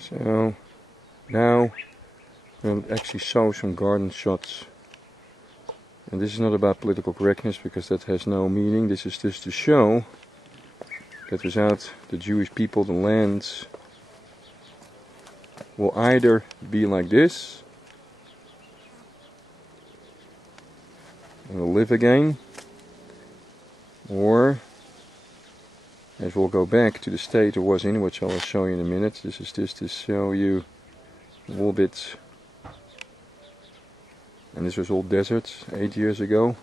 So now we'll actually show some garden shots. And this is not about political correctness, because that has no meaning. This is just to show that without the Jewish people, the lands will either be like this and will live again, or it will go back to the state it was in, which I will show you in a minute. This is just to show you a little bit. And this was all desert 8 years ago.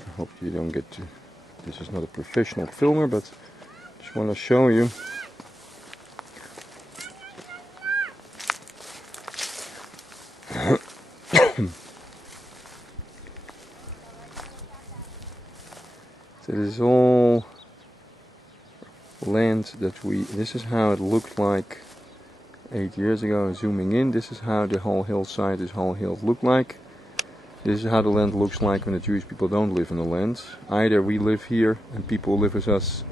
I hope you don't get to... This is not a professional filmer, but just want to show you. So this is all land that this is how it looked like 8 years ago. Zooming in, this is how the whole hillside, this whole hill looked like. This is how the land looks like when the Jewish people don't live in the land. Either we live here and people who live with us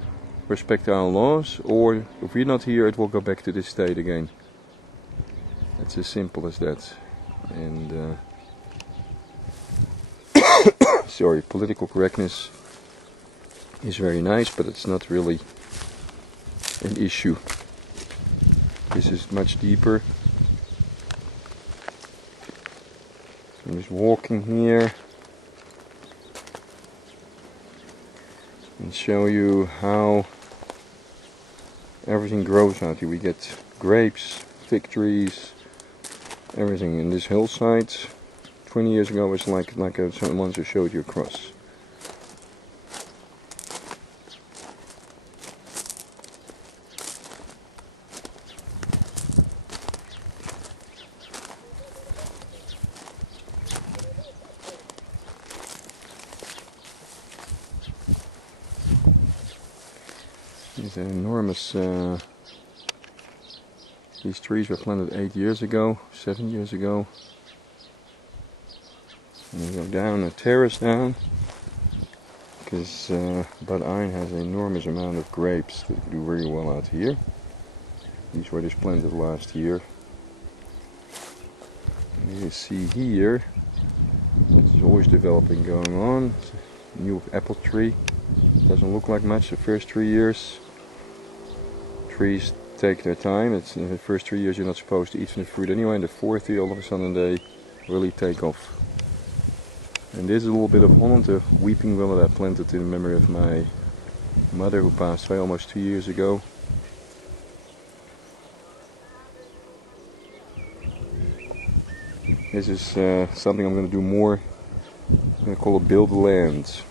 respect our laws, or if we're not here, it will go back to this state again. It's as simple as that. And sorry, political correctness is very nice, but it's not really an issue. This is much deeper. I'm just walking here and show you how everything grows out here. We get grapes, fig trees, everything in this hillside. 20 years ago was like the ones I showed you across. These are enormous, these trees were planted 8 years ago, 7 years ago. And we go down a terrace down, because Bad Ain has an enormous amount of grapes that do very well out here. These were just planted last year. And you see here, there's always developing going on. It's a new apple tree. Doesn't look like much the first 3 years. Trees take their time. It's in the first 3 years you're not supposed to eat from the fruit anyway. In the fourth year, all of a sudden they really take off. And this is a little bit of Holland, a weeping willow that I planted in memory of my mother, who passed away almost 2 years ago. This is something I'm going to do more. I'm going to call it Build Land.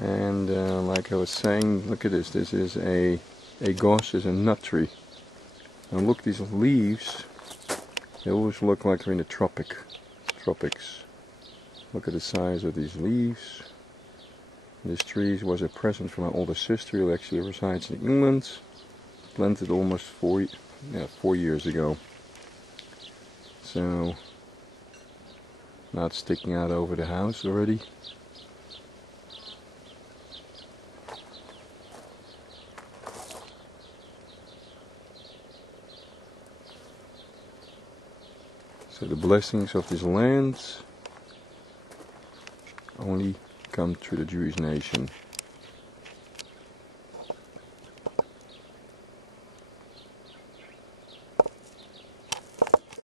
And like I was saying, look at this. This is a gos, is a nut tree. Now look, these leaves, they always look like they're in the tropics. Look at the size of these leaves. This tree was a present from my older sister, who actually resides in England. Planted almost 4 years ago. So now it's sticking out over the house already. So the blessings of this land only come through the Jewish nation.